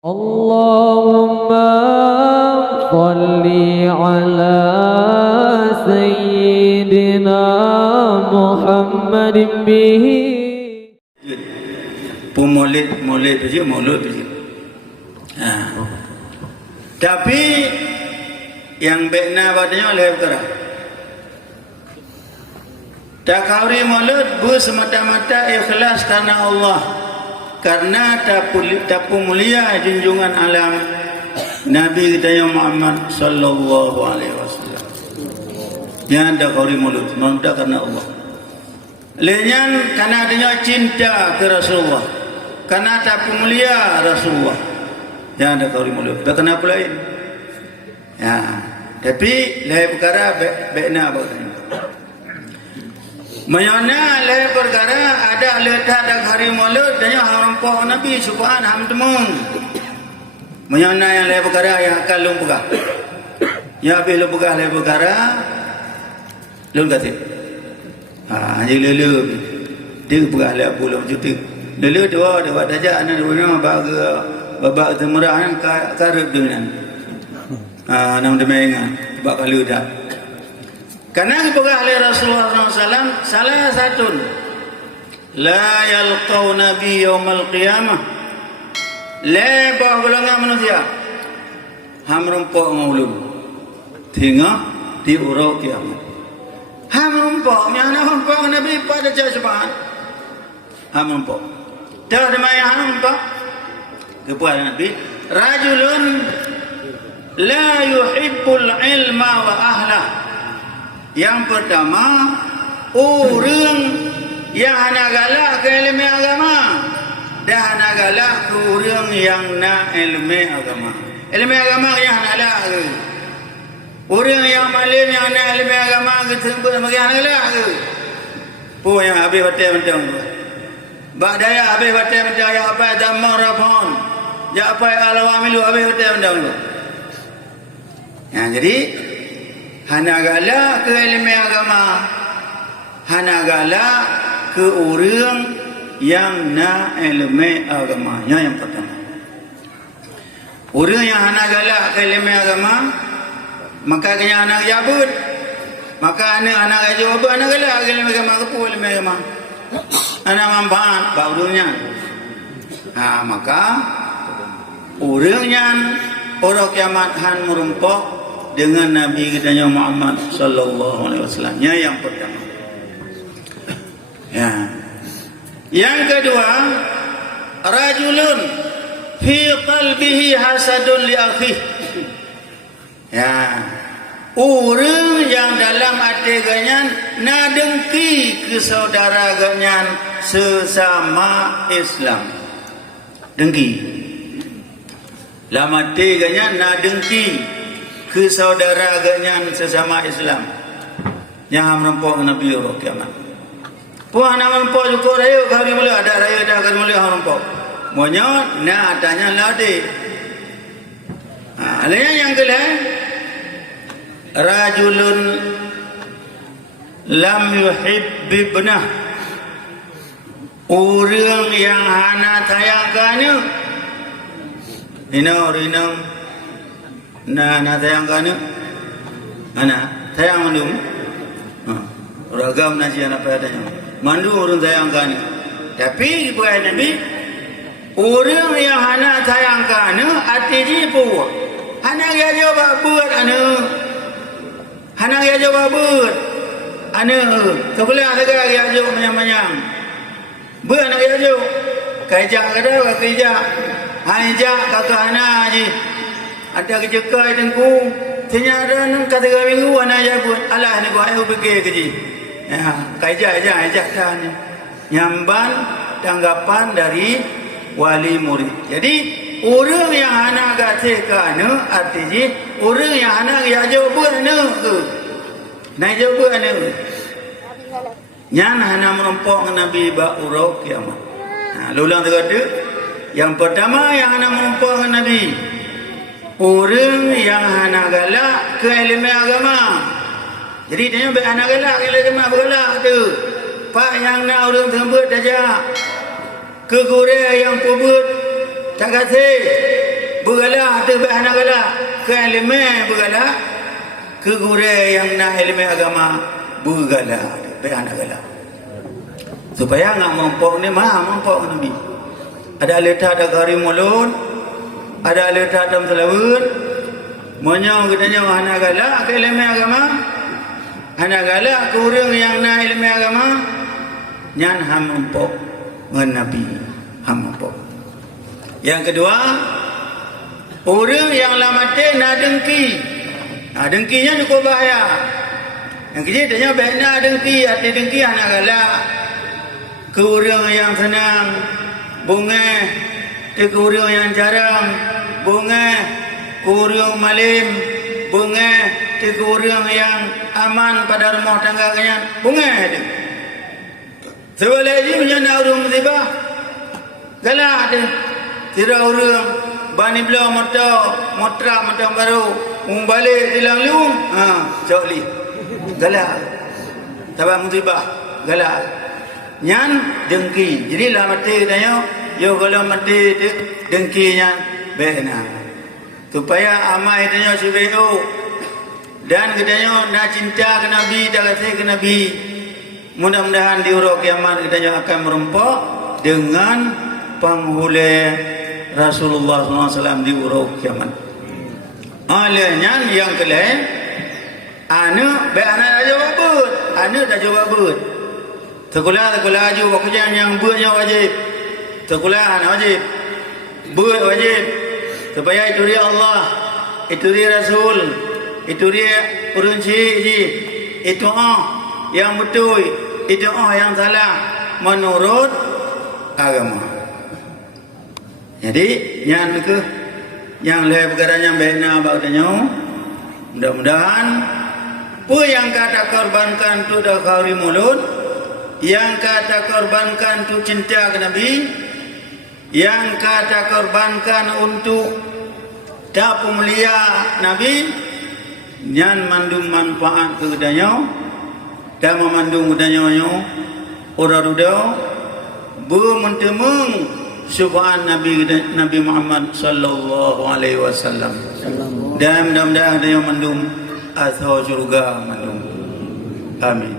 Allahumma salli ala Sayyidina Muhammadin bihi. Maulid tu je, maulud tu je. Tapi yang benar padanya oleh perkara. Takawri maulud bu semata-mata ikhlas karena Allah. Karena tapu mulia junjungan alam Nabi kita yang Muhammad sallallahu alaihi wasallam. Yang takawri maulud karena Allah. Lenyan karena adanya cinta ke Rasulullah. Karena tapu mulia Rasulullah. Yang takawri maulud. Kenapa lain? Ya, tapi lain perkara benar bagaimanapun. Mayana lain perkara ada letak dak hari maulud dan yang harampo Nabi subhan hamdumung. Mayana yang lain perkara yang akan lum pegah. Ya bila pegah lain perkara lum kata. Hanya lelu dia pegah lain pulung cuti. Lelu dua dajak anak dua babak temerah kan karib dengan. Nam demengan bak kalu dah. Karena pegah oleh Rasulullah SAW salah satu la yalqau nabi yaumal qiyamah la bahulanga manusia hamrumpok ngaulun tengah di urau kiamat hamrumpok nyana hamrumpok nabi pada jazbaan hamrumpok dah demai hamrumpok kepada nabi rajulun la yuhibbul ilma wa ahlah. Yang pertama, orang yang hana galak ke ilmu agama dan hana galak ke orang yang nak ilmu agama. Ilmu agama yang hana galak ke. Orang yang malim yang nak ilmu agama ke tempat bagi hana galak ke. Pun yang habis batai macam tu. Bak daya habis batai macam ya apa damang rapon. Ya apa alawamilu habis batai macam tu. Ya, jadi hana galak ke ilmu agama, hana galak ke orang yang nak ilmu agamanya yang pertama. Orang yang hana galak ke ilmu agama, maka kena anak jabut, maka anak jawab anak galak ke ilmu agama, ke ilmu agama, anak manfaat barunya. Maka orang yang orang kiamat han merumpok dengan Nabi kita Muhammad sallallahu alaihi wasallamnya yang pertama. Ya. Yang kedua, rajulun fi qalbihi hasadun li akhihi. Ya. Orang yang dalam hati ganyan nak dengki ke saudara ganyan sesama Islam. Dengki. Dalam hati ganyan nak dengki ke saudara ganyan sesama Islam yang merempok Nabi Allah kiamat. Puan nak merempok juga raya kali mula ada raya dah kali mula merempok. Monya nak tanya lade. Alanya yang kedua, rajulun lam yuhib ibnah. Orang yang hana tayangkannya. Rino. Nah tayang kana ana tayang mandum ragam nasi anak padanya mandu orang tayang kana tapi bukan Nabi orang yang hana tayang kana artinya apa hana dia jawab buat hana dia jawab buat kebelah segala dia jawab manyang buat anak dia jawab kajak kada kajak hanya kata ana je ada kejekai tengku senyara nang kata minggu anak ya pun alah ni gua ayo pergi kerja kajak tanya nyamban tanggapan dari wali murid. Jadi orang yang anak katakan artinya orang yang anak ya jawab ke nak jawab nyan hana merompok Nabi ba urau kiamat. Lulang terkata yang pertama yang hana merompok Nabi orang yang hana galak ke ilmu agama. Jadi dia hana galak ke ilmu agama tu. Pak yang nak orang tersebut saja ke Korea yang pubut tak kasih bergalah tu bahana galah ke ilmu bergalah ke guru yang nak ilmu agama bergalah bahana galah supaya ngak mampok ni mampok Nabi ada letak ada gari mulut ada letak dalam selawut monyo katanya hana galah ke ilmu agama hana galah ke orang yang nak ilmu agama nyan ham mampok ngan Nabi ham mampok. Yang kedua, orang yang lah mati nak dengki. Dengkinya cukup bahaya. Yang kecil tanya baik nak dengki, hati dengki anak galak. Ke orang yang senang, bunga. Ke orang yang jarang, bunga. Ke orang malim, bunga. Ke orang yang aman pada rumah tangga kalian, bunga. Sebaliknya macam nak orang musibah, galak dia. Tidak orang bani belah motra baru balik hilang lu cok li galak tabak musibah galak nyan dengki jadi lah mati tanya yo kalau mati dengki nyan bena supaya amai tanya sibeu dan katanya nak cinta ke Nabi dah kasih ke Nabi mudah-mudahan di urut kiamat katanya akan merempok dengan penghule Rasulullah SAW di urut kiamat. Alanya yang kelain, anak dah jawab but, anak dah jawab but. Sekolah aju waktunya yang buatnya wajib. Sekolah anak wajib, buat wajib. Supaya itu dia Allah, itu dia Rasul, itu dia urunci itu yang betul, itu yang salah menurut agama. Jadi yang ke yang lain perkara yang bena bagusnya mudah-mudahan apa yang kata korbankan tu dah kauri mulut yang kata korbankan tu cinta ke Nabi yang kata korbankan untuk tak pemulia Nabi yang mandung manfaat ke kedanya dan memandung kedanya orang rudau bermentemung syubhan Nabi Muhammad sallallahu alaihi wasallam. Dan mudah-mudahan dia mandum asal surga mandum. Amin.